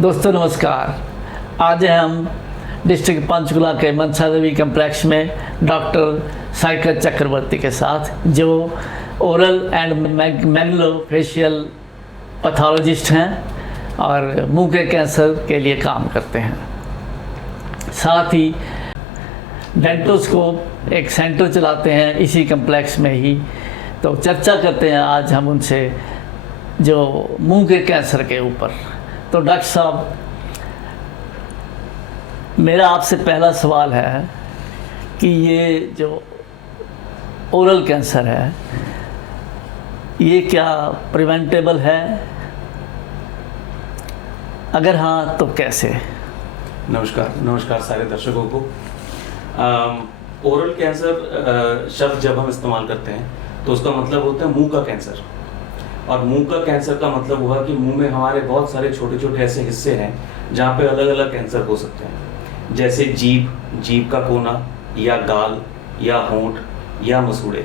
दोस्तों नमस्कार। आज हम डिस्ट्रिक्ट पंचकुला के मनसा देवी कम्प्लेक्स में डॉक्टर साइकर चक्रवर्ती के साथ, जो ओरल एंड मैग्लोफेशियल पैथोलॉजिस्ट हैं और मुंह के कैंसर के लिए काम करते हैं। साथ ही डेंटोस्कोप एक सेंटर चलाते हैं इसी कम्प्लेक्स में ही। तो चर्चा करते हैं आज हम उनसे जो मुंह के कैंसर के ऊपर। तो डॉक्टर साहब, मेरा आपसे पहला सवाल है कि ये जो ओरल कैंसर है, ये क्या प्रिवेंटेबल है? अगर हाँ तो कैसे? नमस्कार सारे दर्शकों को। ओरल कैंसर शब्द जब हम इस्तेमाल करते हैं तो उसका मतलब होता है मुंह का कैंसर। और मुंह का कैंसर का मतलब हुआ कि मुंह में हमारे बहुत सारे छोटे छोटे ऐसे हिस्से हैं जहाँ पे अलग अलग कैंसर हो सकते हैं, जैसे जीभ का कोना या गाल या होंठ या मसूड़े।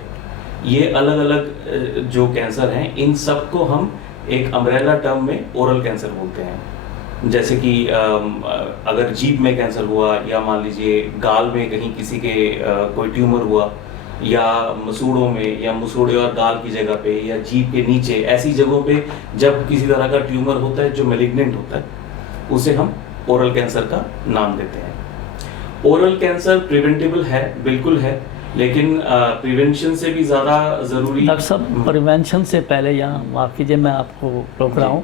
ये अलग अलग जो कैंसर हैं, इन सबको हम एक अम्ब्रेला टर्म में ओरल कैंसर बोलते हैं। जैसे कि अगर जीभ में कैंसर हुआ, या मान लीजिए गाल में कहीं किसी के कोई ट्यूमर हुआ, या मसूड़ों में, या मसूड़े और गाल की जगह पे, या जीभ के नीचे, ऐसी जगहों पे जब किसी तरह का ट्यूमर होता है जो मैलिग्नेंट होता है, उसे हम ओरल कैंसर का नाम देते हैं। ओरल कैंसर प्रिवेंटेबल है, बिल्कुल है, लेकिन प्रिवेंशन से भी ज़्यादा ज़रूरी। डॉक्टर साहब, प्रिवेंशन से पहले यहाँ माफ़ कीजिए, मैं आपको रोक रहा हूँ,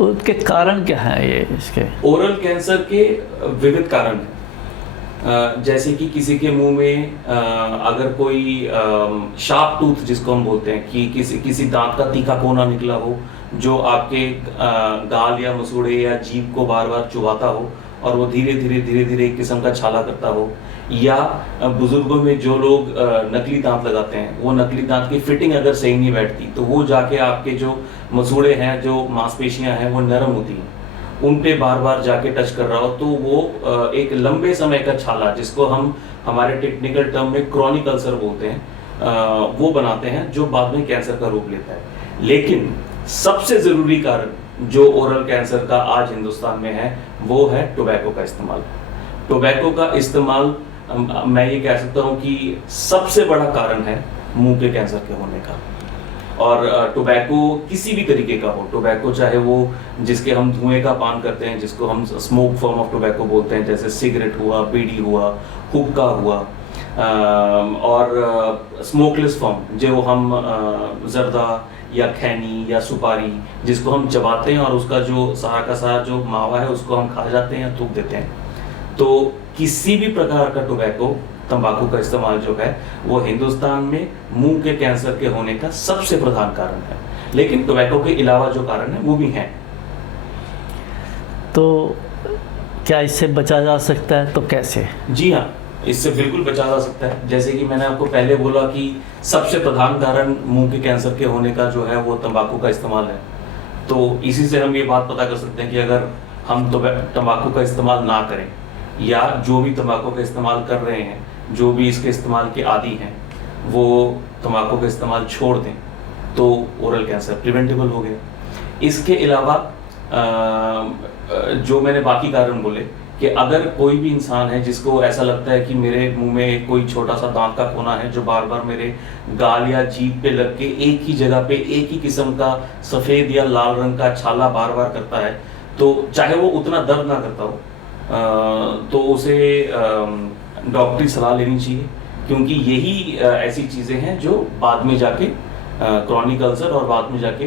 उसके कारण क्या है ये इसके? ओरल कैंसर के विविध कारण हैं। जैसे कि किसी के मुंह में अगर कोई शार्प टूथ जिसको हम बोलते हैं, कि किसी दांत का तीखा कोना निकला हो जो आपके गाल या मसूड़े या जीभ को बार बार चुभाता हो और वो धीरे धीरे एक किस्म का छाला करता हो, या बुजुर्गों में जो लोग नकली दांत लगाते हैं, वो नकली दांत की फिटिंग अगर सही नहीं बैठती तो वो जाके आपके जो मसूड़े हैं, जो मांसपेशियां हैं, वो नरम होती हैं, उन पे बार बार जाके टच कर रहा हो, तो वो एक लंबे समय का छाला, जिसको हम हमारे टेक्निकल टर्म में क्रॉनिक अल्सर बोलते हैं, वो बनाते हैं, जो बाद में कैंसर का रूप लेता है। लेकिन सबसे जरूरी कारण जो ओरल कैंसर का आज हिंदुस्तान में है, वो है टोबैको का इस्तेमाल। टोबैको का इस्तेमाल मैं ये कह सकता हूँ कि सबसे बड़ा कारण है मुंह के कैंसर के होने का। और टोबैको किसी भी तरीके का हो, टोबैको चाहे वो जिसके हम धुएं का पान करते हैं, जिसको हम स्मोक फॉर्म ऑफ टोबैको बोलते हैं, जैसे सिगरेट हुआ, बीड़ी हुआ, हुक्का हुआ, और स्मोकलेस फॉर्म जो हम जर्दा या खैनी या सुपारी, जिसको हम चबाते हैं और उसका जो सारा का सारा जो मावा है उसको हम खा जाते हैं या थूक देते हैं। तो किसी भी प्रकार का टोबैको, तंबाकू का इस्तेमाल जो है, वो हिंदुस्तान में मुंह के कैंसर के होने का सबसे प्रधान कारण है। लेकिन टोबैको के अलावा जो कारण है वो भी हैं। तो क्या इससे बचा जा सकता है? तो कैसे? जी हाँ, इससे बिल्कुल बचा जा सकता है। जैसे कि मैंने आपको पहले बोला कि सबसे प्रधान कारण मुंह के कैंसर के होने का जो है वो तंबाकू का इस्तेमाल है। तो इसी से हम ये बात पता कर सकते हैं कि अगर हम तंबाकू का इस्तेमाल ना करें, या जो भी तंबाकू का इस्तेमाल कर रहे हैं, जो भी इसके इस्तेमाल के आदी हैं, वो तंबाकू का इस्तेमाल छोड़ दें, तो ओरल कैंसर प्रिवेंटेबल हो गया। इसके अलावा जो मैंने बाकी कारण बोले, कि अगर कोई भी इंसान है जिसको ऐसा लगता है कि मेरे मुंह में कोई छोटा सा दांत का कोना है जो बार बार मेरे गाल या जीभ पे लग के एक ही जगह पे एक ही किस्म का सफ़ेद या लाल रंग का छाला बार बार करता है, तो चाहे वो उतना दर्द ना करता हो, तो उसे डॉक्टरी सलाह लेनी चाहिए, क्योंकि यही ऐसी चीज़ें हैं जो बाद में जाके क्रॉनिक अल्सर और बाद में जाके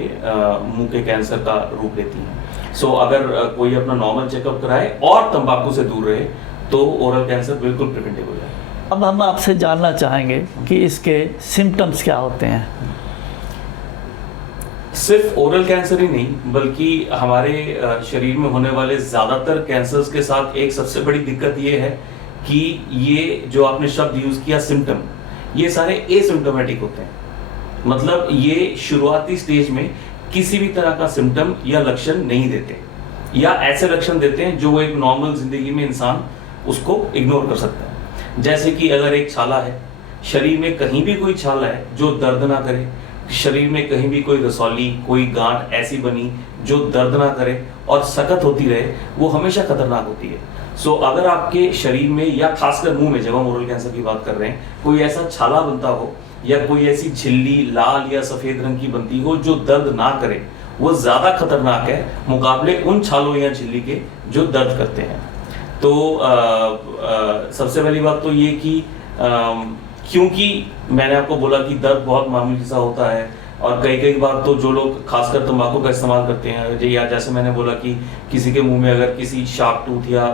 मुंह के कैंसर का रूप लेती हैं। सो अगर कोई अपना नॉर्मल चेकअप कराए और तंबाकू से दूर रहे, तो ओरल कैंसर बिल्कुल प्रिवेंटेबल है। अब हम आपसे जानना चाहेंगे कि इसके सिम्टम्स क्या होते हैं? सिर्फ ओरल कैंसर ही नहीं, बल्कि हमारे शरीर में होने वाले ज़्यादातर कैंसर्स के साथ एक सबसे बड़ी दिक्कत ये है कि ये जो आपने शब्द यूज़ किया सिम्टम, ये सारे एसिम्टोमेटिक होते हैं। मतलब ये शुरुआती स्टेज में किसी भी तरह का सिम्टम या लक्षण नहीं देते, या ऐसे लक्षण देते हैं जो एक नॉर्मल जिंदगी में इंसान उसको इग्नोर कर सकता है। जैसे कि अगर एक छाला है, शरीर में कहीं भी कोई छाला है जो दर्द ना करे, शरीर में कहीं भी कोई रसौली, कोई गांठ ऐसी बनी जो दर्द ना करे और सख्त होती रहे, वो हमेशा खतरनाक होती है। सो अगर आपके शरीर में या खासकर मुंह में, जब हम ओरल कैंसर की बात कर रहे हैं, कोई ऐसा छाला बनता हो या कोई ऐसी झिल्ली लाल या सफेद रंग की बनती हो जो दर्द ना करे, वो ज्यादा खतरनाक है मुकाबले उन छालों या झिल्ली के जो दर्द करते हैं। तो सबसे पहली बात तो ये कि क्योंकि मैंने आपको बोला कि दर्द बहुत मामूली सा होता है, और कई बार तो जो लोग खासकर तंबाकू का इस्तेमाल करते हैं, या जैसे मैंने बोला कि किसी के मुंह में अगर किसी शार्प टूथ या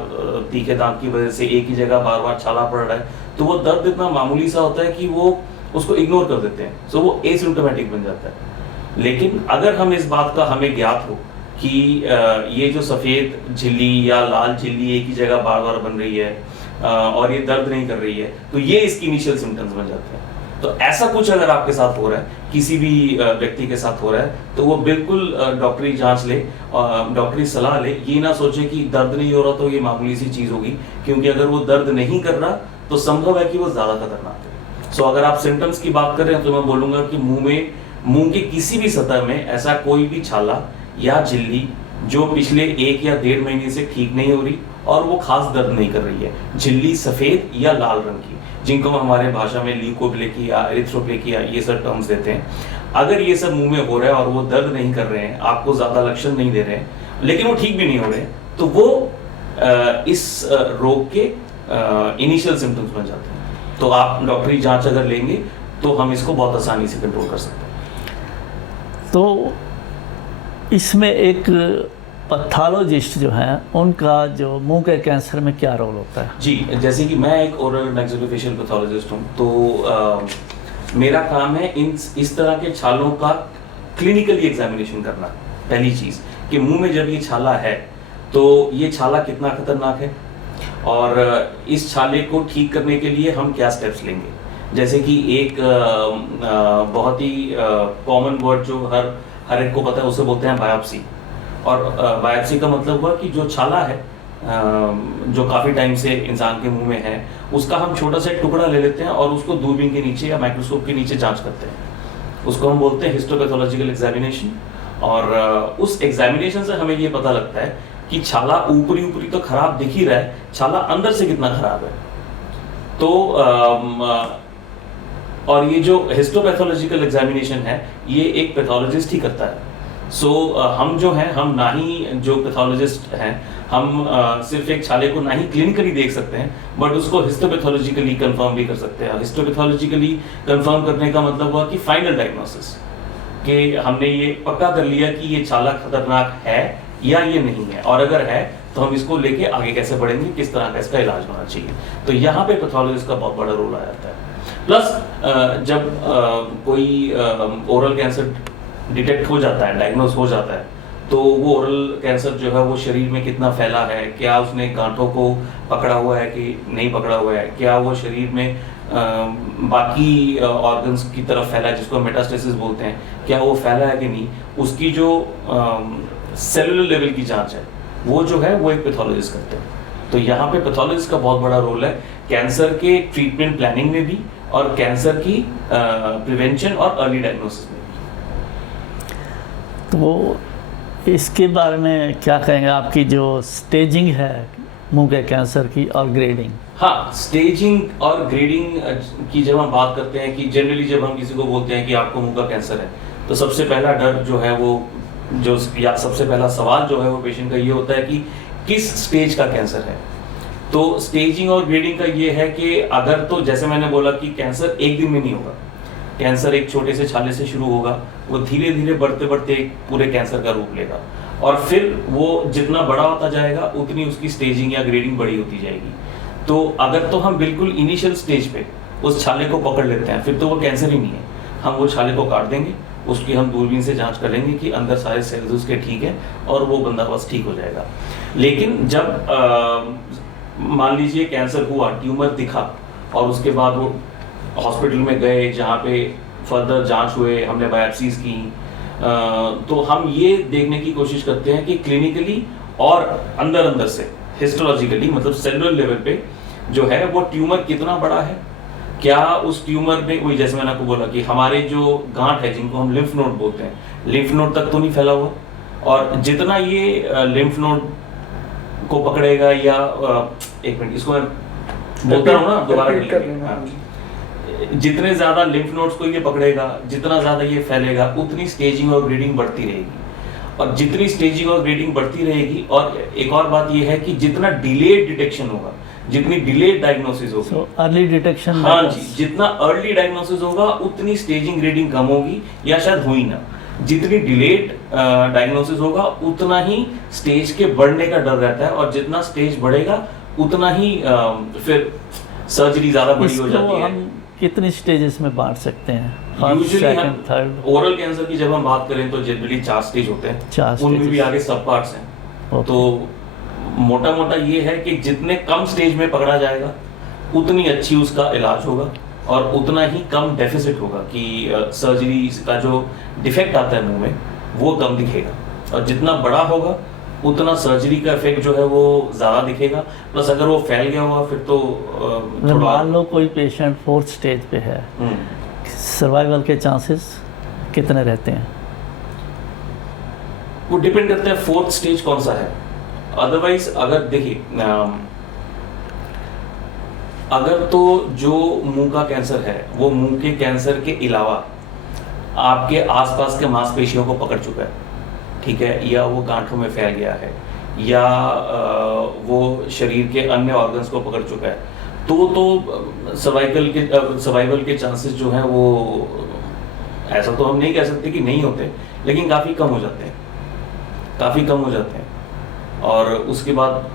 तीखे दांत की वजह से एक ही जगह बार बार छाला पड़ रहा है, तो वो दर्द इतना मामूली सा होता है कि वो उसको इग्नोर कर देते हैं, सो वो एसिम्प्टोमेटिक बन जाता है। लेकिन अगर हम इस बात का हमें ज्ञात हो कि ये जो सफ़ेद झिल्ली या लाल झिल्ली एक ही जगह बार बार बन रही है और ये दर्द नहीं कर रही है, तो ये इसकी इनिशियल सिम्टम्स बन जाते हैं। तो ऐसा कुछ अगर आपके साथ हो रहा है, किसी भी व्यक्ति के साथ हो रहा है, तो वो बिल्कुल डॉक्टरी जांच ले, डॉक्टरी सलाह ले। ये ना सोचे कि दर्द नहीं हो रहा तो ये मामूली सी चीज़ होगी, क्योंकि अगर वो दर्द नहीं कर रहा तो संभव है कि वो ज़्यादा खतरनाक है। सो अगर आप सिम्टम्स की बात कर रहे हैं तो मैं बोलूँगा कि मुंह के किसी भी सतह में ऐसा कोई भी छाला या झिल्ली जो पिछले 1 या 1.5 महीने से ठीक नहीं हो रही और वो खास दर्द नहीं कर रही है, झिल्ली सफ़ेद या लाल रंग की, जिनको हम हमारे भाषा में ल्यूकोप्लेकिया, एरिथ्रोप्लेकिया ये सब टर्म्स देते हैं, अगर ये सब मुंह में हो रहा है और वो दर्द नहीं कर रहे हैं, आपको ज़्यादा लक्षण नहीं दे रहे हैं, लेकिन वो ठीक भी नहीं हो रहे हैं, तो वो इस रोग के इनिशियल सिम्टम्स बन जाते हैं। तो आप डॉक्टरी जांच अगर लेंगे तो हम इसको बहुत आसानी से कंट्रोल कर सकते हैं। तो इसमें एक पैथोलॉजिस्ट जो है, उनका जो मुंह के कैंसर में क्या रोल होता है? जी, जैसे कि मैं एक ओरल मैक्सिलोफेशियल पैथोलॉजिस्ट हूँ, तो मेरा काम है इस तरह के छालों का क्लिनिकली एग्जामिनेशन करना। पहली चीज़ कि मुंह में जब ये छाला है तो ये छाला कितना खतरनाक है, और इस छाले को ठीक करने के लिए हम क्या स्टेप्स लेंगे। जैसे कि एक बहुत ही कॉमन वर्ड जो हर एक को पता है, उसे बोलते हैं बायोप्सी। और बायोप्सी का मतलब हुआ कि जो छाला है जो काफ़ी टाइम से इंसान के मुंह में है, उसका हम छोटा सा एक टुकड़ा ले लेते हैं और उसको दूरबीन के नीचे या माइक्रोस्कोप के नीचे जांच करते हैं। उसको हम बोलते हैं हिस्टोपैथोलॉजिकल एग्जामिनेशन। और उस एग्जामिनेशन से हमें ये पता लगता है कि छाला ऊपरी तो खराब दिख ही रहा है, छाला अंदर से कितना खराब है। तो और ये जो हिस्टोपैथोलॉजिकल एग्जामिनेशन है, ये एक पैथोलॉजिस्ट ही करता है। सो हम जो हैं, हम ना ही जो पैथोलॉजिस्ट हैं, हम सिर्फ एक छाले को ना ही क्लिनिकली देख सकते हैं, बट उसको हिस्टोपैथोलॉजिकली कंफर्म भी कर सकते हैं। हिस्टोपैथोलॉजिकली कंफर्म करने का मतलब हुआ कि फाइनल डायग्नोसिस, कि हमने ये पक्का कर लिया कि ये छाला खतरनाक है या ये नहीं है, और अगर है तो हम इसको लेके आगे कैसे बढ़ेंगे, किस तरह का इसका इलाज होना चाहिए। तो यहाँ पे पैथोलॉजिस्ट का बहुत बड़ा रोल आ जाता है। प्लस जब कोई ओरल कैंसर डिटेक्ट हो जाता है, डायग्नोस हो जाता है, तो वो ओरल कैंसर जो है वो शरीर में कितना फैला है, क्या उसने गांठों को पकड़ा हुआ है कि नहीं पकड़ा हुआ है, क्या वो शरीर में बाकी ऑर्गन्स की तरफ फैला है, जिसको मेटास्टेसिस बोलते हैं, क्या वो फैला है कि नहीं, उसकी जो सेलुलर लेवल की जांच है वो जो है वो एक पैथोलॉजिस्ट करते हैं। तो यहाँ पे पैथोलॉजिस्ट का बहुत बड़ा रोल है कैंसर के ट्रीटमेंट प्लानिंग में भी, और कैंसर की प्रिवेंशन और अर्ली डायग्नोसिस में भी। तो इसके बारे में क्या कहेंगे, आपकी जो स्टेजिंग है मुंह के कैंसर की और ग्रेडिंग? हाँ, स्टेजिंग और ग्रेडिंग की जब हम बात करते हैं कि जनरली जब हम किसी को बोलते हैं कि आपको मुंह का कैंसर है, तो सबसे पहला डर जो है वो या सबसे पहला सवाल जो है वो पेशेंट का ये होता है कि किस स्टेज का कैंसर है। तो स्टेजिंग और ग्रेडिंग का ये है कि अगर, तो जैसे मैंने बोला कि कैंसर एक दिन में नहीं होगा, कैंसर एक छोटे से छाले से शुरू होगा, वो धीरे धीरे बढ़ते बढ़ते एक पूरे कैंसर का रूप लेगा, और फिर वो जितना बड़ा होता जाएगा उतनी उसकी स्टेजिंग या ग्रेडिंग बड़ी होती जाएगी। तो अगर तो हम बिल्कुल इनिशियल स्टेज पे उस छाले को पकड़ लेते हैं, फिर तो वो कैंसर ही नहीं है, हम वो छाले को काट देंगे, उसकी हम दूरबीन से जांच करेंगे कि अंदर सारे सेल्स उसके ठीक है, और वो बंदा बस ठीक हो जाएगा। लेकिन जब मान लीजिए कैंसर हुआ, ट्यूमर दिखा, और उसके बाद वो हॉस्पिटल में गए जहाँ पे फर्दर जांच हुए, हमने बायोप्सीज की, तो हम ये देखने की कोशिश करते हैं कि क्लिनिकली और अंदर से हिस्टोलॉजिकली, मतलब सेलुलर लेवल पे जो है वो ट्यूमर कितना बड़ा है, क्या उस ट्यूमर में कोई, जैसे मैंने आपको बोला कि हमारे जो गांठ है जिनको हम लिम्फ नोड बोलते हैं, लिम्फ नोड तक तो नहीं फैला हुआ, और जितना ये लिम्फ नोड को पकड़ेगा या एक मिनट इसको मैं बोलता हूँ ना दोबारा Repeat कर लेना। हाँ। जितने ज्यादा लिम्फ नोड्स को ये पकड़ेगा, जितना ज्यादा ये फैलेगा, उतनी स्टेजिंग और ग्रेडिंग बढ़ती रहेगी। और जितनी स्टेजिंग और ग्रेडिंग बढ़ती रहेगी, और एक और बात ये है कि जितना डिलेड डिटेक्शन होगा, जितनी डिलेड डायग्नोसिस होगी, सो अर्ली डिटेक्शन, हाँ जी, जितना अर्ली डायग्नोसिस होगा उतनी स्टेजिंग ग्रेडिंग कम होगी या शायद हो ही ना। जितनी डिलेड डायग्नोसिस होगा उतना ही स्टेज के बढ़ने का डर रहता है, और जितना स्टेज बढ़ेगा उतना ही फिर सर्जरी ज्यादा बड़ी हो जाती है। हम कितनी स्टेजेस में बांट सकते हैं? फर्स्ट, यूजुअली सेकंड, हम थर्ड? ओरल कैंसर की जब हम बात करें तो जनरली 4 स्टेज होते हैं, 4 उनमें भी stages। आगे सब पार्ट्स हैं। Okay। तो मोटा मोटा ये है कि जितने कम स्टेज में पकड़ा जाएगा उतनी अच्छी उसका इलाज होगा, और उतना ही कम डेफिसिट होगा कि सर्जरी का जो डिफेक्ट आता है मुंह में वो कम दिखेगा, और जितना बड़ा होगा उतना सर्जरी का इफेक्ट जो है वो ज्यादा दिखेगा। प्लस अगर वो फैल गया हुआ फिर तो अगर मान लो कोई पेशेंट 4th स्टेज पे है, सर्वाइवल के चांसेस कितने रहते हैं? वो डिपेंड करता है 4th स्टेज कौन सा है। अदरवाइज अगर देखिए अगर तो जो मुंह का कैंसर है वो मुंह के कैंसर के अलावा आपके आसपास के मांसपेशियों को पकड़ चुका है, ठीक है, या वो गांठों में फैल गया है, या वो शरीर के अन्य ऑर्गन्स को पकड़ चुका है, तो सर्वाइवल के चांसेस जो हैं वो ऐसा तो हम नहीं कह सकते कि नहीं होते, लेकिन काफ़ी कम हो जाते हैं, काफ़ी कम हो जाते हैं। और उसके बाद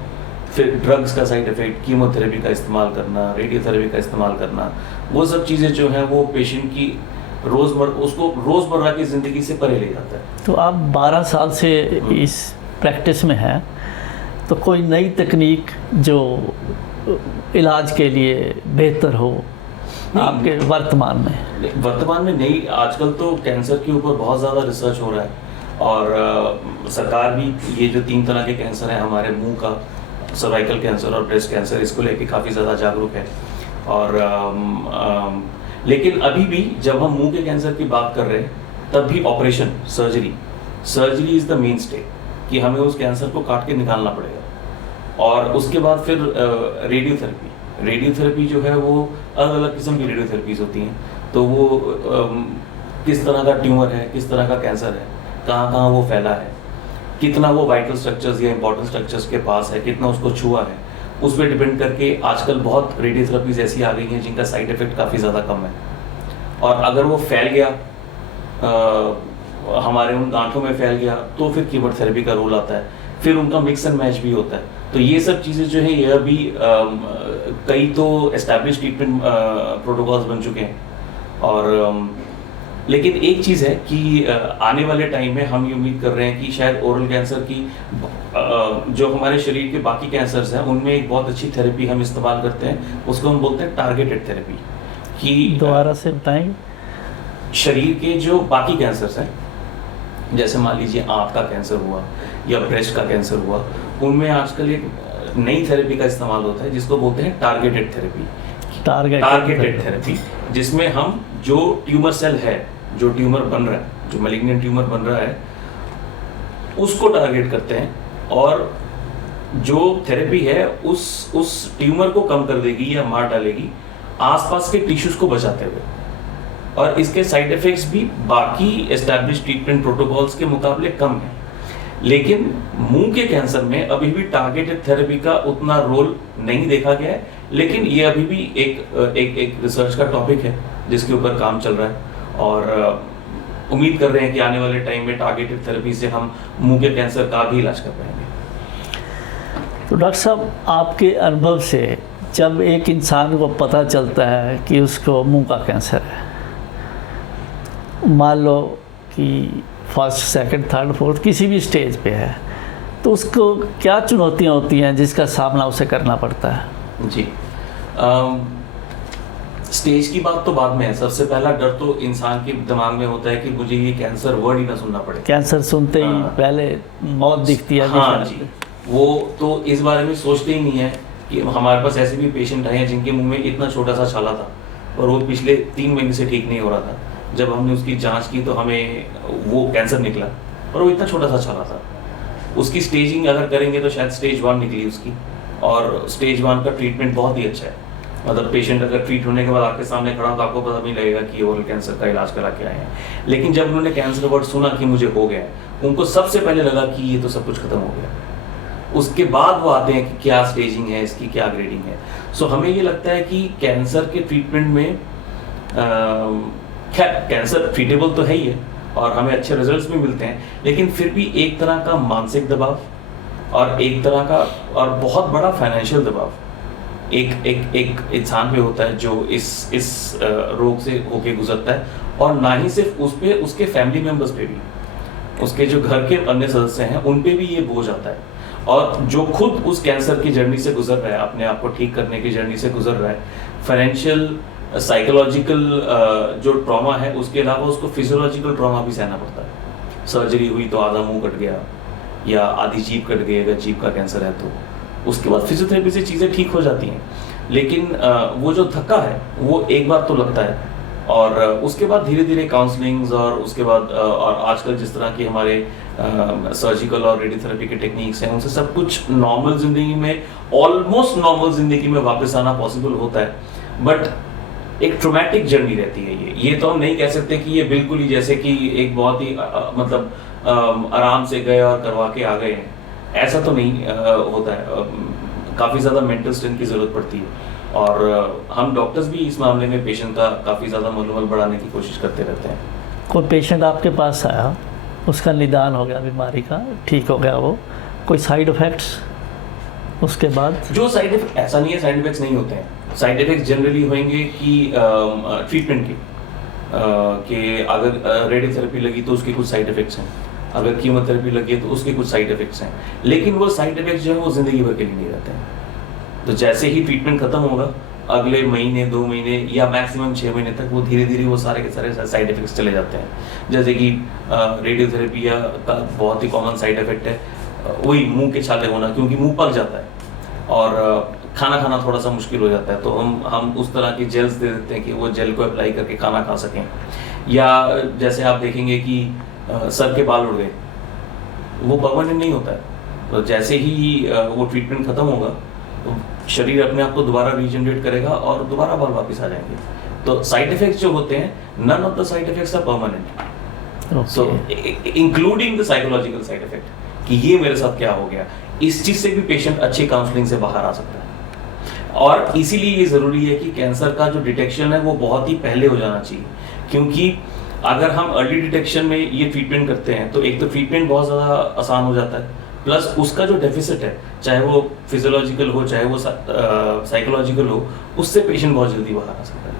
फिर ड्रग्स का साइड इफेक्ट, कीमोथेरेपी का इस्तेमाल करना, रेडियोथेरेपी का इस्तेमाल करना, वो सब चीज़ें जो हैं वो पेशेंट की रोज़मर्रा की ज़िंदगी से परे ले जाता है। तो आप 12 साल से इस प्रैक्टिस में हैं, तो कोई नई तकनीक जो इलाज के लिए बेहतर हो आपके वर्तमान में नहीं, आजकल तो कैंसर के ऊपर बहुत ज़्यादा रिसर्च हो रहा है, और सरकार भी ये जो 3 तरह के कैंसर हैं हमारे मुंह का, सर्वाइकल कैंसर और ब्रेस्ट कैंसर, इसको लेके काफ़ी ज़्यादा जागरूक है। और लेकिन अभी भी जब हम मुंह के कैंसर की बात कर रहे हैं तब भी operation, surgery is the main stay, कि हमें उस कैंसर को काट के निकालना पड़ेगा। और उसके बाद फिर रेडियोथेरेपी जो है वो अलग अलग किस्म की रेडियोथेरेपीज होती हैं। तो वो किस तरह का ट्यूमर है, किस तरह का कैंसर है, कहाँ कहाँ वो फैला है, कितना वो वाइटल स्ट्रक्चर्स या इंपॉर्टेंट स्ट्रक्चर्स के पास है, कितना उसको छुआ है, उस पर डिपेंड करके आजकल बहुत रेडियोथेरेपीज ऐसी आ गई हैं जिनका साइड इफेक्ट काफ़ी ज़्यादा कम है। और अगर वो फैल गया, हमारे उन गांठों में फैल गया, तो फिर कीमोथेरेपी का रोल आता है, फिर उनका मिक्स एंड मैच भी होता है। तो ये सब चीज़ें जो है ये अभी कई तो एस्टैब्लिश ट्रीटमेंट प्रोटोकॉल्स बन चुके हैं। और लेकिन एक चीज़ है कि आने वाले टाइम में हम ये उम्मीद कर रहे हैं कि शायद ओरल कैंसर की जो हमारे शरीर के बाकी कैंसर्स हैं उनमें एक बहुत अच्छी थेरेपी हम इस्तेमाल करते हैं, उसको हम बोलते हैं टारगेटेड थेरेपी। कि दोबारा से बताएंगे? शरीर के जो बाकी कैंसर्स हैं, जैसे मान लीजिए आँख का कैंसर हुआ या ब्रेस्ट का कैंसर हुआ, उनमें आजकल एक नई थेरेपी का इस्तेमाल होता है जिसको बोलते हैं टारगेटेड थेरेपी। टारगेटेड थेरेपी, जिसमें हम जो ट्यूमर सेल है, जो ट्यूमर बन रहा है, जो मैलिग्नेंट ट्यूमर बन रहा है, उसको टारगेट करते हैं, और जो थेरेपी है उस ट्यूमर को कम कर देगी या मार डालेगी आसपास के टिश्यूज को बचाते हुए। और इसके साइड इफेक्ट्स भी बाकी एस्टैब्लिश ट्रीटमेंट प्रोटोकॉल्स के मुकाबले कम है। लेकिन मुंह के कैंसर में अभी भी टारगेटेड थेरेपी का उतना रोल नहीं देखा गया है, लेकिन ये अभी भी एक रिसर्च का टॉपिक है जिसके ऊपर काम चल रहा है। और उम्मीद कर रहे हैं कि आने वाले टाइम में टारगेटेड थेरेपी से हम मुंह के कैंसर का भी इलाज कर पाएंगे। तो डॉक्टर साहब, आपके अनुभव से जब एक इंसान को पता चलता है कि उसको मुंह का कैंसर है, मान लो कि 1st, 2nd, 3rd, 4th किसी भी स्टेज पे है, तो उसको क्या चुनौतियां होती हैं जिसका सामना उसे करना पड़ता है? जी, स्टेज की बात तो बाद में है। सबसे पहला डर तो इंसान के दिमाग में होता है कि मुझे ये कैंसर वर्ड ही ना सुनना पड़े। कैंसर सुनते ही पहले मौत दिखती है। हाँ जी, वो तो इस बारे में सोचते ही नहीं है कि हमारे पास ऐसे भी पेशेंट आए हैं जिनके मुंह में इतना छोटा सा छाला था और वो पिछले 3 महीने से ठीक नहीं हो रहा था। जब हमने उसकी जांच की तो हमें वो कैंसर निकला। और वो इतना छोटा सा छाला था। उसकी स्टेजिंग अगर करेंगे तो शायद स्टेज 1 निकली उसकी, और स्टेज 1 का ट्रीटमेंट बहुत ही अच्छा है। मतलब पेशेंट अगर ट्रीट होने के बाद आपके सामने खड़ा हो तो आपको पता नहीं लगेगा कि ओरल कैंसर का इलाज करा के आए हैं। लेकिन जब उन्होंने कैंसर वर्ड सुना कि मुझे हो गया है, उनको सबसे पहले लगा कि ये तो सब कुछ खत्म हो गया। उसके बाद वो आते हैं कि क्या स्टेजिंग है इसकी, क्या ग्रेडिंग है। सो हमें ये लगता है कि कैंसर के ट्रीटमेंट में खैर कैंसर ट्रीटेबल तो है ही है और हमें अच्छे रिजल्ट्स भी मिलते हैं, लेकिन फिर भी एक तरह का मानसिक दबाव और एक तरह का और बहुत बड़ा फाइनेंशियल दबाव एक इंसान पे होता है जो इस रोग से होके गुजरता है। और ना ही सिर्फ उस पे, उसके फैमिली मेंबर्स पे भी, उसके जो घर के अन्य सदस्य हैं उन पे भी ये बोझ आता है। और जो खुद उस कैंसर की जर्नी से गुजर रहा है, अपने आप को ठीक करने की जर्नी से गुजर रहा है, फाइनेंशियल साइकोलॉजिकल जो ट्रॉमा है उसके अलावा उसको फिजियोलॉजिकल ट्रॉमा भी सहना पड़ता है। सर्जरी हुई तो आधा मुंह कट गया या आधी जीभ कट गई अगर जीभ का कैंसर है तो, उसके बाद फिजियोथेरेपी से चीज़ें ठीक हो जाती हैं। लेकिन वो जो धक्का है वो एक बार तो लगता है, और उसके बाद धीरे धीरे काउंसलिंग्स और उसके बाद और आजकल जिस तरह की हमारे सर्जिकल और रेडियोथेरेपी के टेक्निक्स हैं उनसे सब कुछ नॉर्मल जिंदगी में, ऑलमोस्ट नॉर्मल जिंदगी में वापस आना पॉसिबल होता है। बट एक ट्रोमैटिक जर्नी रहती है ये तो हम नहीं कह सकते कि ये बिल्कुल ही जैसे कि एक बहुत ही मतलब आराम से गए और करवा के आ गए हैं, ऐसा तो नहीं होता है। काफ़ी ज़्यादा मेंटल स्ट्रेंथ की ज़रूरत पड़ती है, और हम डॉक्टर्स भी इस मामले में पेशेंट का काफ़ी ज़्यादा मनोबल बढ़ाने की कोशिश करते रहते हैं। कोई पेशेंट आपके पास आया, उसका निदान हो गया बीमारी का, ठीक हो गया वो, कोई साइड इफ़ेक्ट्स उसके बाद? जो साइड इफेक्ट, ऐसा नहीं है साइड इफेक्ट्स नहीं होते हैं। साइड इफेक्ट्स जनरली होंगे कि ट्रीटमेंट के कि अगर रेडियोथेरेपी लगी तो उसके कुछ साइड इफेक्ट्स हैं, अगर कीमोथेरेपी लगी है तो उसके कुछ साइड इफेक्ट्स हैं, लेकिन वो साइड इफेक्ट्स जो है वो ज़िंदगी भर के लिए नहीं रहते हैं। तो जैसे ही ट्रीटमेंट खत्म होगा, अगले महीने 2 महीने या मैक्सिमम 6 महीने तक वो धीरे धीरे वो सारे के सारे साइड इफेक्ट्स चले जाते हैं। जैसे कि रेडियोथेरेपी का बहुत ही कॉमन साइड इफेक्ट है वही मुंह के छाले होना, क्योंकि मुंह पक जाता है और खाना खाना थोड़ा सा मुश्किल हो जाता है, तो हम उस तरह की जेल्स दे देते हैं कि वो जेल को अप्लाई करके खाना खा सकें। या जैसे आप देखेंगे कि सर के बाल उड़ गए, वो परमानेंट नहीं होता है, तो जैसे ही वो ट्रीटमेंट खत्म होगा तो शरीर अपने आप को दोबारा रीजनरेट करेगा और दोबारा बाल वापस आ जाएंगे। तो साइड इफेक्ट्स जो होते हैं, none of the side effects are permanent, so including the psychological side effect कि ये मेरे साथ क्या हो गया। इस चीज से भी पेशेंट अच्छी काउंसलिंग से बाहर आ सकता है। और इसीलिए ये जरूरी है कि कैंसर का जो डिटेक्शन है वो बहुत ही पहले हो जाना चाहिए, क्योंकि अगर हम अर्ली डिटेक्शन में ये ट्रीटमेंट करते हैं तो एक तो ट्रीटमेंट बहुत ज़्यादा आसान हो जाता है, प्लस उसका जो डेफिसिट है, चाहे वो फिजियोलॉजिकल हो चाहे वो साइकोलॉजिकल हो, उससे पेशेंट बहुत जल्दी बाहर आ सकता है।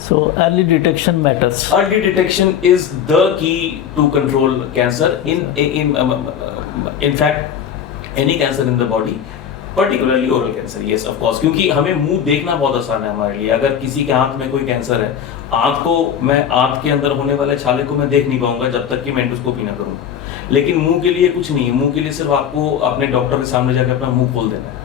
So early detection matters. Early detection is the key to control cancer in fact any cancer in the body, particularly oral cancer. Yes, of course, क्योंकि हमें मुंह देखना बहुत आसान है हमारे लिए। अगर किसी के आंख में कोई कैंसर है, आंख के अंदर होने वाले छाले को मैं देख नहीं पाऊंगा जब तक कि मैं एंडोस्कोपी ना करूं। लेकिन मुंह के लिए कुछ नहीं है, मुंह के लिए सिर्फ आपको अपने डॉक्टर के सामने जाकर अपना मुंह खोल देना है।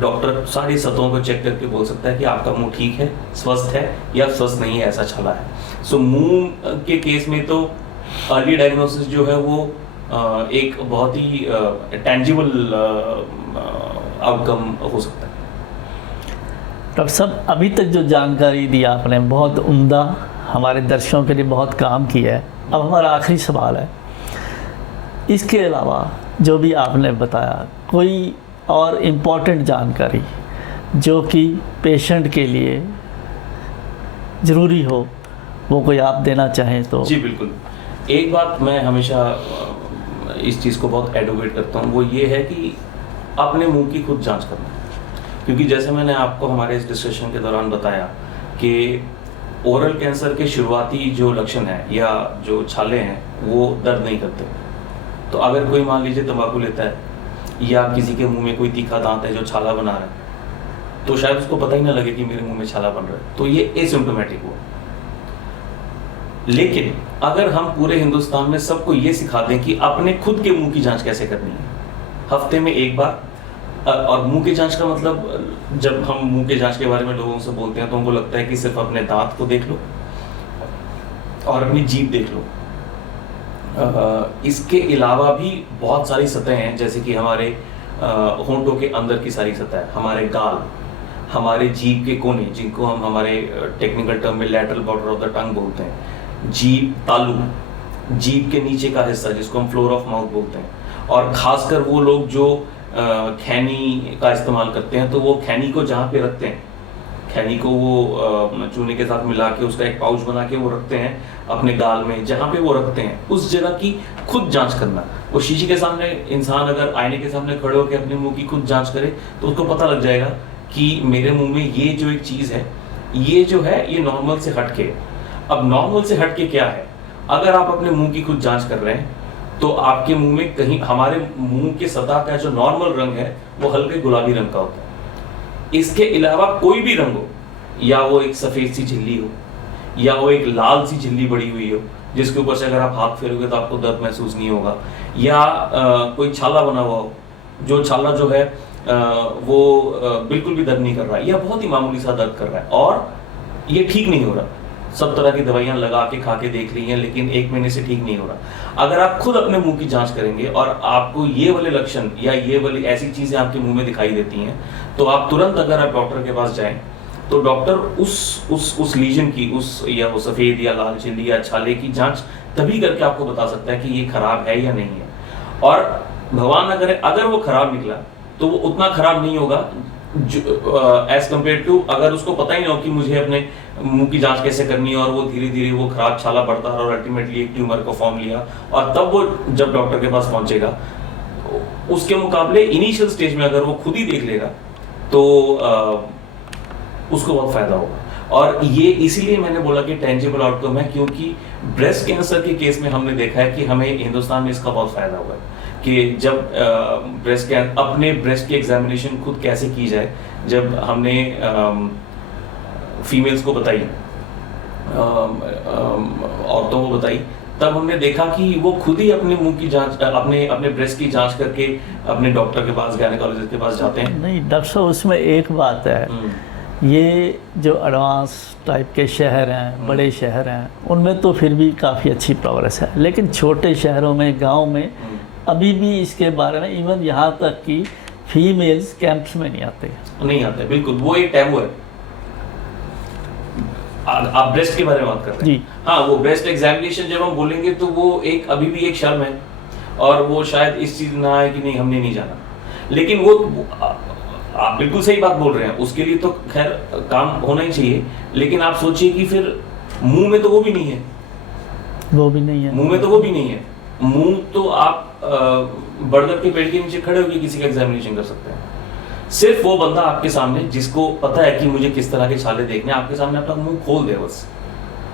डॉक्टर सारी सतहों को चेक करके बोल सकता है कि आपका मुंह ठीक है, स्वस्थ है या स्वस्थ नहीं है, ऐसा छाला है। सो मुंह के केस में तो अर्ली डायग्नोसिस जो है वो एक बहुत ही टेंजिबल आउटकम हो सकता है। डॉक्टर साहब, अभी तक जो जानकारी दी आपने बहुत उम्दा, हमारे दर्शकों के लिए बहुत काम किया है। अब हमारा आखिरी सवाल है, इसके अलावा जो भी आपने बताया, कोई और इम्पोर्टेंट जानकारी जो कि पेशेंट के लिए ज़रूरी हो, वो कोई आप देना चाहें तो? जी बिल्कुल। एक बात मैं हमेशा इस चीज़ को बहुत एडवोकेट करता हूँ, वो ये है कि अपने मुंह की खुद जांच करना। क्योंकि जैसे मैंने आपको हमारे इस डिस्कशन के दौरान बताया कि ओरल कैंसर के शुरुआती जो लक्षण हैं या जो छाले हैं वो दर्द नहीं करते। तो अगर कोई मान लीजिए तंबाकू लेता है या किसी के मुंह में कोई तीखा दांत है जो छाला बना रहा है, तो शायद उसको पता ही ना लगे कि मेरे मुंह में छाला बन रहा है, तो ये एसिम्प्टोमेटिक हो। लेकिन अगर हम पूरे हिंदुस्तान में सबको ये सिखा दें कि अपने खुद के मुंह की जांच कैसे करनी है, हफ्ते में एक बार, और मुंह की जांच का मतलब जब हम मुंह की जांच के बारे में लोगों से बोलते हैं तो उनको लगता है कि सिर्फ अपने दांत को देख लो और अपनी जीभ देख लो, इसके अलावा भी बहुत सारी सतहें हैं, जैसे कि हमारे होंठों के अंदर की सारी सतह, हमारे गाल, हमारे जीभ के कोने, जिनको हम हमारे टेक्निकल टर्म में lateral border of the tongue बोलते हैं, जीभ तालु, जीभ के नीचे का हिस्सा जिसको हम फ्लोर ऑफ माउथ बोलते हैं, और खासकर वो लोग जो खैनी का इस्तेमाल करते हैं, तो वो खैनी को जहाँ पे रखते हैं, खैनी को वो चूने के साथ मिला के उसका एक पाउच बना के वो रखते हैं अपने गाल में, जहाँ पे वो रखते हैं उस जगह की खुद जांच करना। वो शीशे के सामने इंसान अगर आईने के सामने खड़े होकर अपने मुंह की खुद जांच करे तो उसको पता लग जाएगा कि मेरे मुंह में ये जो एक चीज़ है, ये जो है ये नॉर्मल से हटके है। अब नॉर्मल से हटके क्या है? अगर आप अपने मुंह की खुद जांच कर रहे हैं तो आपके मुंह में कहीं, हमारे मुंह के सतह का जो नॉर्मल रंग है वो हल्के गुलाबी रंग का होता है। इसके अलावा कोई भी रंग हो, या वो एक सफेद सी झिल्ली हो, या वो एक लाल सी झिल्ली बड़ी हुई हो जिसके ऊपर से अगर आप हाथ फेरोगे तो आपको दर्द महसूस नहीं होगा, या कोई छाला बना हुआ हो, जो छाला जो है वो बिल्कुल भी दर्द नहीं कर रहा है, या बहुत ही मामूली सा दर्द कर रहा है और ये ठीक नहीं हो रहा, सब तरह की दवाइयां लगा के खा के देख ली हैं लेकिन 1 महीने से ठीक नहीं हो रहा। अगर आप खुद अपने मुंह की जांच करेंगे और आपको ये वाले लक्षण या ये वाली ऐसी चीजें आपके मुंह में दिखाई देती हैं, तो आप तुरंत, अगर आप डॉक्टर के पास जाएं तो डॉक्टर उस लीजन की, उस या वो सफेद या लाल झिल्ली या छाले की जांच तभी करके आपको बता सकता है कि ये खराब है या नहीं है। और भगवान न करे अगर वो खराब निकला तो वो उतना खराब नहीं होगा एज कम्पेयर टू अगर उसको पता ही ना हो कि मुझे अपने मुंह की जांच कैसे करनी है, और वो धीरे धीरे वो खराब छाला बढ़ता है और अल्टीमेटली एक ट्यूमर को फॉर्म लिया, और तब वो जब डॉक्टर के पास पहुंचेगा, उसके मुकाबले इनिशियल स्टेज में अगर वो खुद ही देख लेगा तो उसको बहुत फायदा होगा। और ये इसीलिए मैंने बोला कि टेंजिबल आउटकम है, क्योंकि ब्रेस्ट कैंसर के केस में हमने देखा है कि हमें हिंदुस्तान में इसका बहुत फायदा हुआ है कि जब अपने ब्रेस्ट की एग्जामिनेशन खुद कैसे की जाए, जब हमने फीमेल्स को बताई, औरतों को बताई, तब हमने देखा कि वो खुद ही अपने मुंह की जांच, अपने ब्रेस्ट की जांच करके अपने डॉक्टर के पास, गायनेकोलॉजिस्ट के पास जाते हैं। नहीं डॉक्टर साहब, उसमें एक बात है, ये जो एडवांस टाइप के शहर हैं, बड़े शहर हैं, उनमें तो फिर भी काफ़ी अच्छी प्रोग्रेस है, लेकिन छोटे शहरों में, गांव में अभी भी इसके बारे में, इवन यहाँ तक कि फीमेल्स कैंप्स में नहीं आते, बिल्कुल, वो एक टैबू है। आप ब्रेस्ट के बारे में बात कर रहे हैं जी। हाँ, वो ब्रेस्ट एग्जामिनेशन जब हम बोलेंगे तो वो एक अभी भी एक शर्म है, और वो शायद इस चीज ना है कि नहीं हमने नहीं जाना, लेकिन वो आप बिल्कुल सही बात बोल रहे हैं, उसके लिए तो खैर काम होना ही चाहिए, लेकिन आप सोचिए कि फिर मुंह में तो वो भी नहीं है, मुंह में तो वो भी नहीं है। मुंह तो आप बरगद के पेड़ के नीचे खड़े होकर किसी का एग्जामिनेशन कर सकते हैं। सिर्फ वो बंदा आपके सामने जिसको पता है कि मुझे किस तरह के छाले देखने, आपके सामने अपना मुंह खोल दे बस।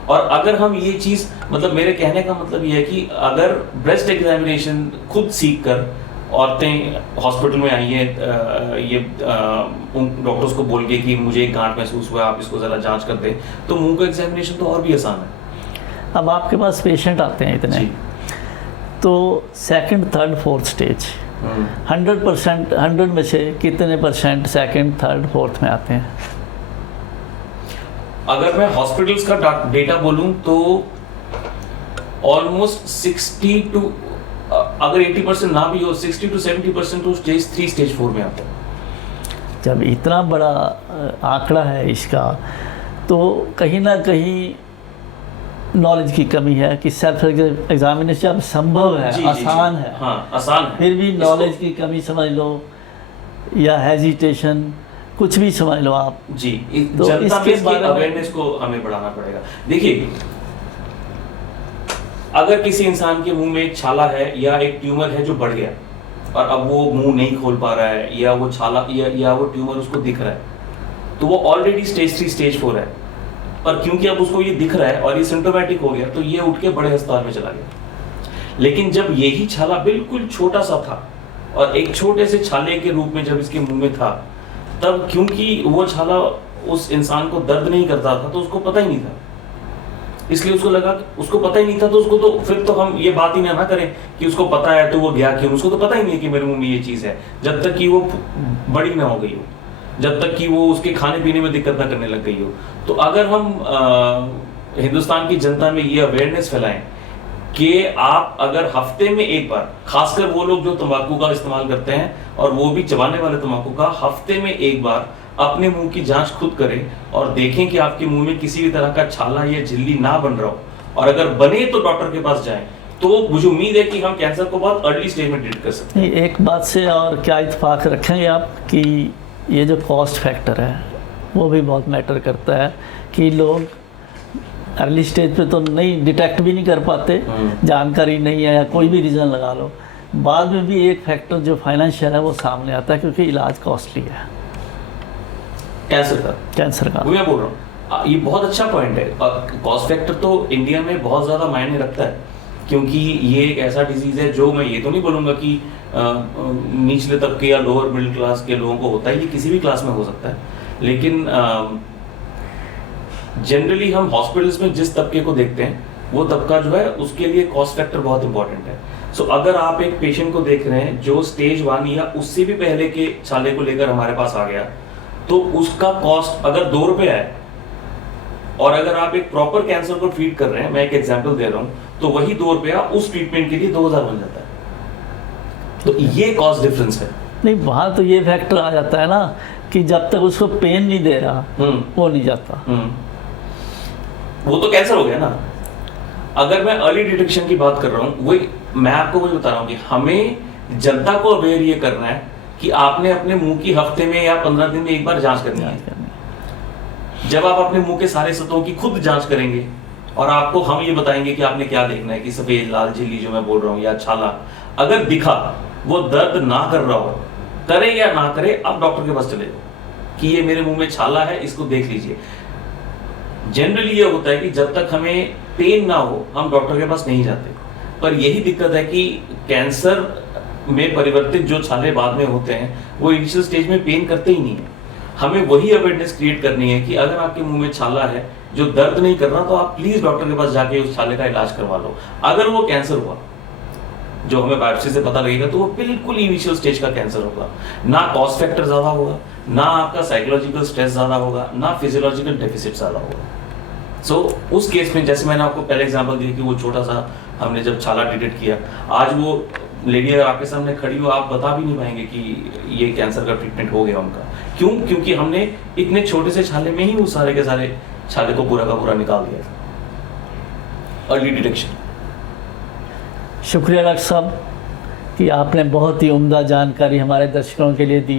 और अगर हम ये चीज, मतलब मेरे कहने का मतलब ये है कि अगर ब्रेस्ट एग्जामिनेशन खुद सीख कर औरतें हॉस्पिटल में आई हैं, ये उन डॉक्टर्स को बोल के कि मुझे एक गांठ महसूस हुआ, आप इसको ज़रा जांच कर दें, तो मुंह का एग्जामिनेशन तो और भी आसान है। अब आपके पास पेशेंट आते हैं इतने, तो सेकंड, थर्ड, फोर्थ स्टेज 100% 100 में से कितने परसेंट सेकंड, थर्ड, फोर्थ में आते हैं? अगर मैं हॉस्पिटल्स का डेटा बोलूं तो ऑलमोस्ट 60 टू, अगर 80% ना भी हो, 60 to 70% तो स्टेज 3, स्टेज 4 में आता है। जब इतना बड़ा आंकड़ा है इसका, तो कहीं ना कहीं नॉलेज की कमी है कि सेल्फ एग्जामिनेशन जब संभव है, आसान है, हाँ, आसान है, फिर भी नॉलेज की कमी समझ लो या हेजिटेशन, कुछ भी समझ लो आप जी। तो जनता में इसकी बारे में अवेयरनेस को हमें बढ़ाना पड़ेगा। देखिए, अगर किसी इंसान के मुंह में एक छाला है या एक ट्यूमर है जो बढ़ गया और अब वो मुंह नहीं खोल पा रहा है, या वो छाला या वो ट्यूमर उसको दिख रहा है, तो वो ऑलरेडी स्टेज 3, स्टेज 4 है। और क्योंकि अब उसको ये दिख रहा है और ये सिम्टोमेटिक हो गया, तो ये उठ के बड़े अस्पताल में चला गया। लेकिन जब यही छाला बिल्कुल छोटा सा था और एक छोटे से छाले के रूप में जब इसके मुंह में था, तब क्योंकि वो छाला उस इंसान को दर्द नहीं करता था, तो उसको पता ही नहीं था, इसलिए उसको लगा, उसको पता ही नहीं था, तो उसको, तो फिर तो हम ये बात ही ना करें कि उसको पता है तो वो गया क्यों। उसको तो पता ही नहीं है कि मेरे मुंह में ये चीज़ है, जब तक कि वो बड़ी ना हो गई हो, जब तक कि वो उसके खाने पीने में दिक्कत ना करने लग गई हो। तो अगर हम हिंदुस्तान की जनता में ये अवेयरनेस फैलाएं कि आप अगर हफ्ते में एक बार, खासकर वो लोग जो तंबाकू का इस्तेमाल करते हैं और वो भी चबाने वाले तंबाकू का, हफ्ते में एक बार अपने मुंह की जांच खुद करें और देखें कि आपके मुंह में किसी भी तरह का छाला या झिल्ली ना बन रहा हो, और अगर बने तो डॉक्टर के पास जाएं। तो मुझे उम्मीद है कि हम कैंसर को बहुत अर्ली स्टेज में ट्रीट कर सकते हैं। एक बात से और क्या इत्तेफाक रखेंगे आप कि ये जो कॉस्ट फैक्टर है वो भी बहुत मैटर करता है कि लोग अर्ली स्टेज पे तो नहीं डिटेक्ट भी नहीं कर पाते, जानकारी नहीं है या कोई भी रीज़न लगा लो, बाद में भी एक फैक्टर जो फाइनेंशियल है वो सामने आता है क्योंकि इलाज कॉस्टली है कैंसर का। वो मैं बोल रहा हूँ, ये बहुत अच्छा पॉइंट है। कॉस्ट फैक्टर तो इंडिया में बहुत ज़्यादा मायने रखता है, क्योंकि ये एक ऐसा डिजीज है जो, मैं ये तो नहीं बोलूँगा कि निचले तबके या लोअर मिडिल क्लास के लोगों को होता है, ये किसी भी क्लास में हो सकता है, लेकिन जनरली हम हॉस्पिटल्स में जिस तबके को देखते हैं वो तबका जो है उसके लिए कॉस्ट फैक्टर बहुत इंपॉर्टेंट है। सो अगर आप एक पेशेंट को देख रहे हैं जो स्टेज 1 या उससे भी पहले के छाले को लेकर हमारे पास आ गया, तो उसका कॉस्ट अगर 2 रुपये है, और अगर आप एक प्रॉपर कैंसर को ट्रीट कर रहे हैं, मैं एक एग्जांपल दे रहा हूं, तो वही 2 रुपया उस ट्रीटमेंट के लिए 2000 बन जाता है। तो ये कॉस्ट डिफरेंस है। नहीं, वहाँ तो ये फैक्टर आ जाता है ना कि जब तक उसको पेन नहीं दे रहा वो नहीं जाता। वो तो कैंसर हो गया ना। अगर मैं अर्ली डिटेक्शन की बात कर रहा हूँ, वही मैं आपको वही बता रहा हूँ कि हमें जनता को अवेयर ये करना है कि आपने अपने मुंह की हफ्ते में या 15 दिन में एक बार जांच करनी है। जब आप अपने मुंह के सारे सतहों की खुद जांच करेंगे और आपको हम ये बताएंगे कि आपने क्या देखना है कि सफेद लाल झिल्ली जो मैं बोल रहा हूँ या छाला अगर दिखा, वो दर्द ना कर रहा हो, करे या ना करे, आप डॉक्टर के पास चले जाओ कि ये मेरे मुंह में छाला है, इसको देख लीजिए। जनरली ये होता है कि जब तक हमें पेन ना हो हम डॉक्टर के पास नहीं जाते, पर यही दिक्कत है कि कैंसर में परिवर्तित जो छाले बाद में होते हैं वो इनिशियल स्टेज में पेन करते ही नहीं है। हमें वही अवेयरनेस क्रिएट करनी है कि अगर आपके मुंह में छाला है जो दर्द नहीं कर रहा, तो आप प्लीज डॉक्टर के पास जाके उस छाले का इलाज करवा लो। अगर वो कैंसर हुआ जो हमें बायोप्सी से पता लगेगा, तो वो बिल्कुल इनिशियल स्टेज का कैंसर होगा। ना कॉस्ट फैक्टर ज्यादा होगा, ना आपका साइकोलॉजिकल स्ट्रेस ज्यादा होगा, ना फिजियोलॉजिकल डेफिसिट ज्यादा होगा। सो उस केस में जैसे मैंने आपको पहले एग्जांपल दिया कि वो छोटा सा हमने जब छाला डिटेक्ट किया, आज वो लेडी अगर आपके सामने खड़ी हो, आप बता भी नहीं पाएंगे कि ये कैंसर का ट्रीटमेंट हो गया उनका। क्यों? क्योंकि हमने इतने छोटे से छाले में ही वो सारे के सारे छाले को पूरा का पूरा निकाल दिया था। Early detection. शुक्रिया डॉक्टर साहब कि आपने बहुत ही उम्दा जानकारी हमारे दर्शकों के लिए दी।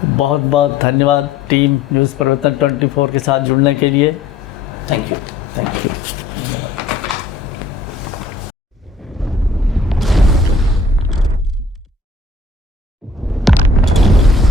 तो बहुत बहुत धन्यवाद टीम न्यूज़ परिवर्तन 24 के साथ जुड़ने के लिए। Thank you. Thank you.